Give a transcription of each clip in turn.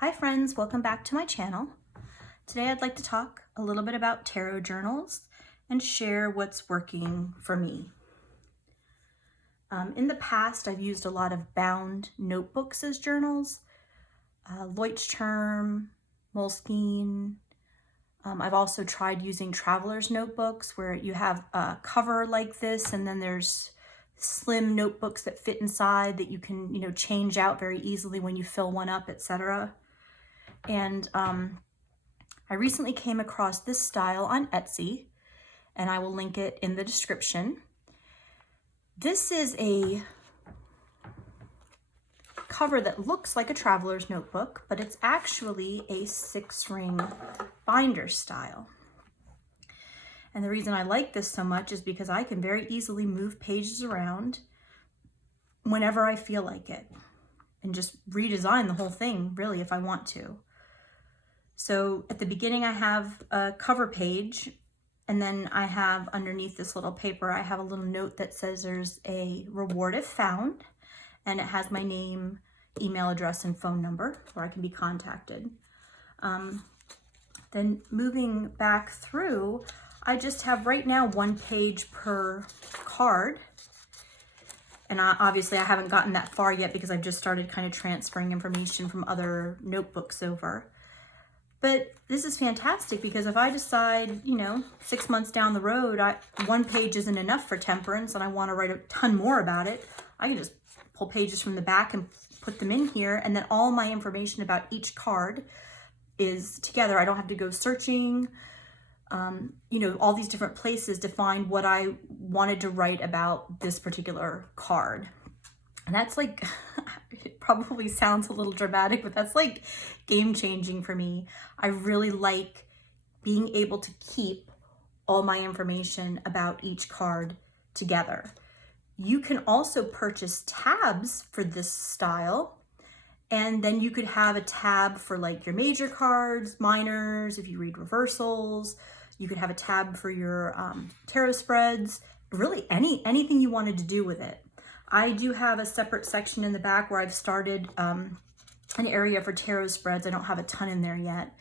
Hi friends, welcome back to my channel. Today I'd like to talk a little bit about tarot journals and share what's working for me. In the past, I've used a lot of bound notebooks as journals, Leuchtturm, Moleskine. I've also tried using traveler's notebooks where you have a cover like this and then there's slim notebooks that fit inside that you can, change out very easily when you fill one up, etc. And I recently came across this style on Etsy, and I will link it in the description. This is a cover that looks like a traveler's notebook, but it's actually a 6-ring binder style. And the reason I like this so much is because I can very easily move pages around whenever I feel like it and just redesign the whole thing, really, if I want to. So at the beginning, I have a cover page, and then I have underneath this little paper, I have a little note that says there's a reward if found, and it has my name, email address, and phone number where I can be contacted. Then moving back through, I just have right now 1 page per card. And obviously I haven't gotten that far yet because I've just started kind of transferring information from other notebooks over. But this is fantastic because if I decide, 6 months down the road, 1 page isn't enough for temperance and I want to write a ton more about it, I can just pull pages from the back and put them in here, and then all my information about each card is together. I don't have to go searching, all these different places to find what I wanted to write about this particular card. And that's like, it probably sounds a little dramatic, but that's like game changing for me. I really like being able to keep all my information about each card together. You can also purchase tabs for this style, and then you could have a tab for like your major cards, minors, if you read reversals. You could have a tab for your tarot spreads, really anything you wanted to do with it. I do have a separate section in the back where I've started an area for tarot spreads. I don't have a ton in there yet,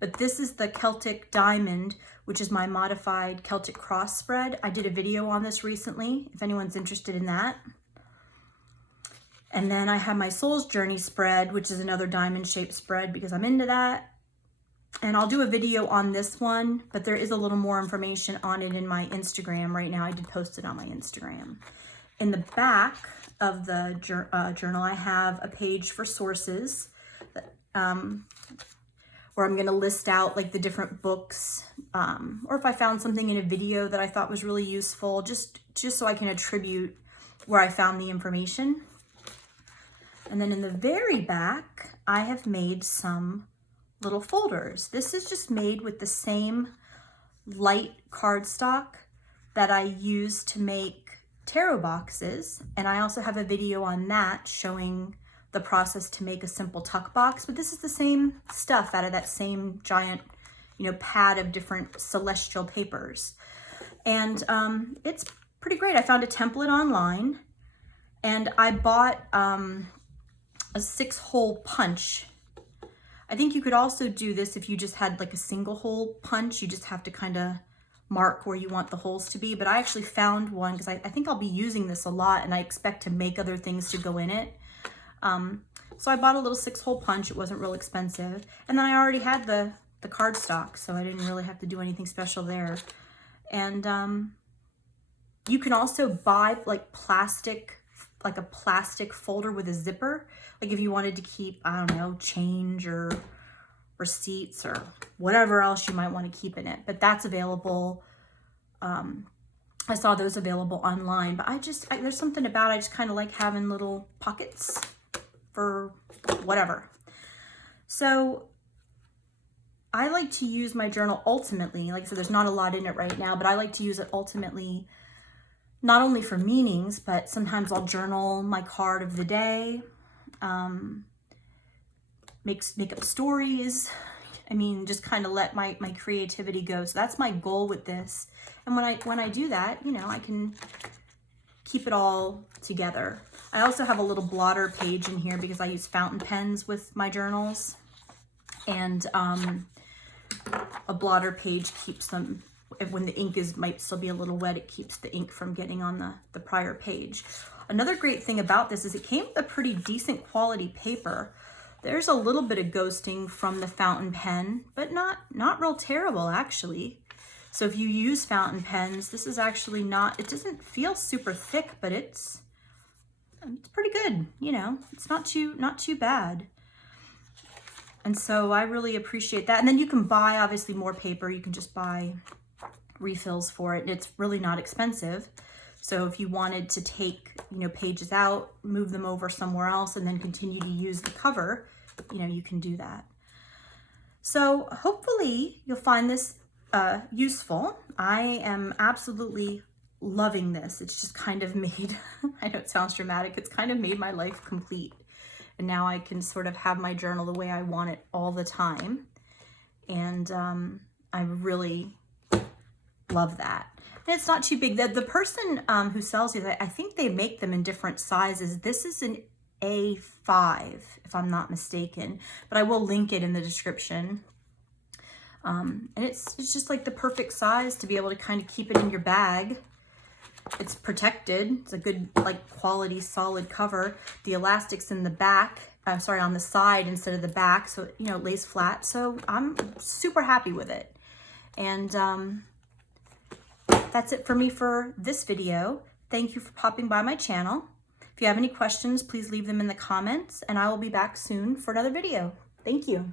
but this is the Celtic Diamond, which is my modified Celtic Cross spread. I did a video on this recently, if anyone's interested in that. And then I have my Soul's Journey spread, which is another diamond shaped spread because I'm into that. And I'll do a video on this one, but there is a little more information on it in my Instagram right now. I did post it on my Instagram. In the back of the journal, I have a page for sources where I'm going to list out like the different books, or if I found something in a video that I thought was really useful, just so I can attribute where I found the information. And then in the very back, I have made some little folders. This is just made with the same light cardstock that I use to make tarot boxes, and I also have a video on that showing the process to make a simple tuck box, but this is the same stuff out of that same giant, pad of different celestial papers. And it's pretty great. I found a template online, and I bought a 6-hole punch. I think you could also do this if you just had like a single hole punch. You just have to kind of mark where you want the holes to be, but I actually found one because I think I'll be using this a lot and I expect to make other things to go in it. So I bought a little 6-hole punch. It wasn't real expensive. And then I already had the cardstock, so I didn't really have to do anything special there. And you can also buy like a plastic folder with a zipper. Like if you wanted to keep, I don't know, change or receipts or whatever else you might want to keep in it, but that's available. I saw those available online, but there's something about I just kind of like having little pockets for whatever. So I like to use my journal ultimately, like I said, there's not a lot in it right now, but I like to use it ultimately not only for meanings, but sometimes I'll journal my card of the day, make up stories. I mean, just kind of let my creativity go. So that's my goal with this. And when I do that, I can keep it all together. I also have a little blotter page in here because I use fountain pens with my journals. And a blotter page keeps them, when the ink might still be a little wet, it keeps the ink from getting on the prior page. Another great thing about this is it came with a pretty decent quality paper. There's a little bit of ghosting from the fountain pen, but not real terrible actually. So if you use fountain pens, this is actually not, it doesn't feel super thick, but it's pretty good, you know, it's not too bad. And so I really appreciate that. And then you can buy obviously more paper. You can just buy refills for it. And it's really not expensive. So if you wanted to take, you know, pages out, move them over somewhere else, and then continue to use the cover, you know, you can do that. So hopefully you'll find this useful. I am absolutely loving this. It's just kind of made, I know it sounds dramatic, it's kind of made my life complete. And now I can sort of have my journal the way I want it all the time. And I really love that. And it's not too big. The person who sells these, I think they make them in different sizes. This is an A5, if I'm not mistaken, but I will link it in the description. And it's just like the perfect size to be able to kind of keep it in your bag. It's protected. It's a good, like, quality, solid cover. The elastic's in the back, sorry, on the side instead of the back, so, you know, it lays flat. So I'm super happy with it. And that's it for me for this video. Thank you for popping by my channel. If you have any questions, please leave them in the comments, and I will be back soon for another video. Thank you.